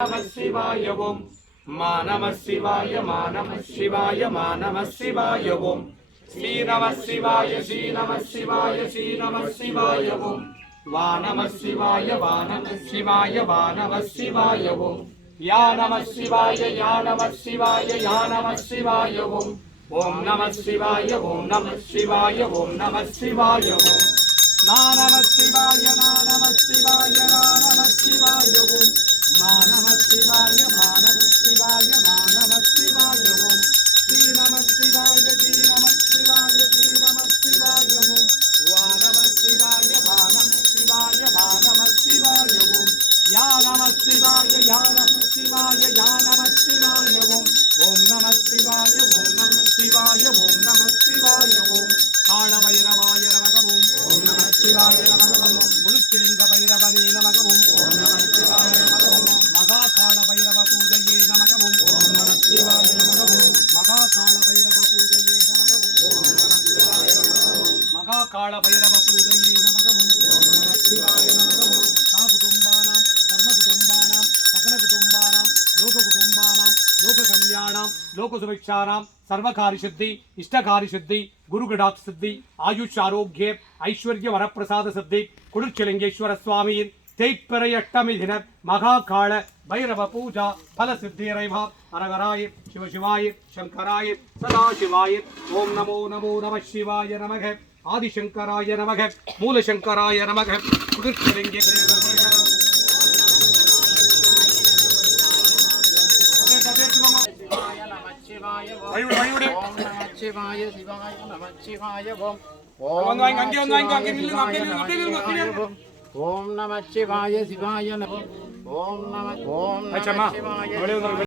நம சிவாய ஓம் மா நம சிவாய மா நம சிவாய மா நம சிவாய ஓம் ஸ்ரீ நம சிவாய ஸ்ரீ நம சிவாய ஸ்ரீ நம சிவாய ஓம் சிவாய வா சிவாய வா சிவாய ஓம் சிவாய ஓம் ஓம் நம சிவாய ஓம் நம சிவாய ஓம் நம சிவாய ஓம் நம சிவாய శివాయ మా నమ శివాయ మా నమ శివాయ ఓం శ్రీ నమ శివాయ శ్రీ నమ శివాయ శ్రీ నమ శివాయ ఓం వా నమ శివాయ మా నమ శివాయ మా నమ శివాయ ఓం యా నమ శివాయ యా నమ శివాయ యా నమ శివాయ ఓం ఓం నమ శివాయ ఓం నమ శివాయ ఓం నమ శివాయ ఓం కాళభైరవాయ నమః ఓం నమః మహాకాళ భైరవ పూజయే నమః? ఓం పూజయే నమః సా కుటుంబానాం కర్మ కుటుంబానాం సకల కుటుంబానాం లోక కుటుంబానాం లోక కళ్యాణం లోక సుభిక్షానాం సర్వకార్య సిద్ధి గురుగడాత్ సిద్ధి ఆయుష్ ఆరోగ్యే ఐశ్వర్య వరప్రసాద సిద్ధి కుడుచలింగేశ్వర స్వామి जेपर अष्टमी दिन महाकाल भैरव पूजा फल सिद्धिवा हरहराय शिव शिवाय शंकराय सदाशिवाय ओं नमो नमो नम शिवाय नम आदिशंकराय नम मूलशंकराय नम ओम शिवाय ఓం నమ శివాయ శివాయ ఓం నమ ఓం నమ శివాయ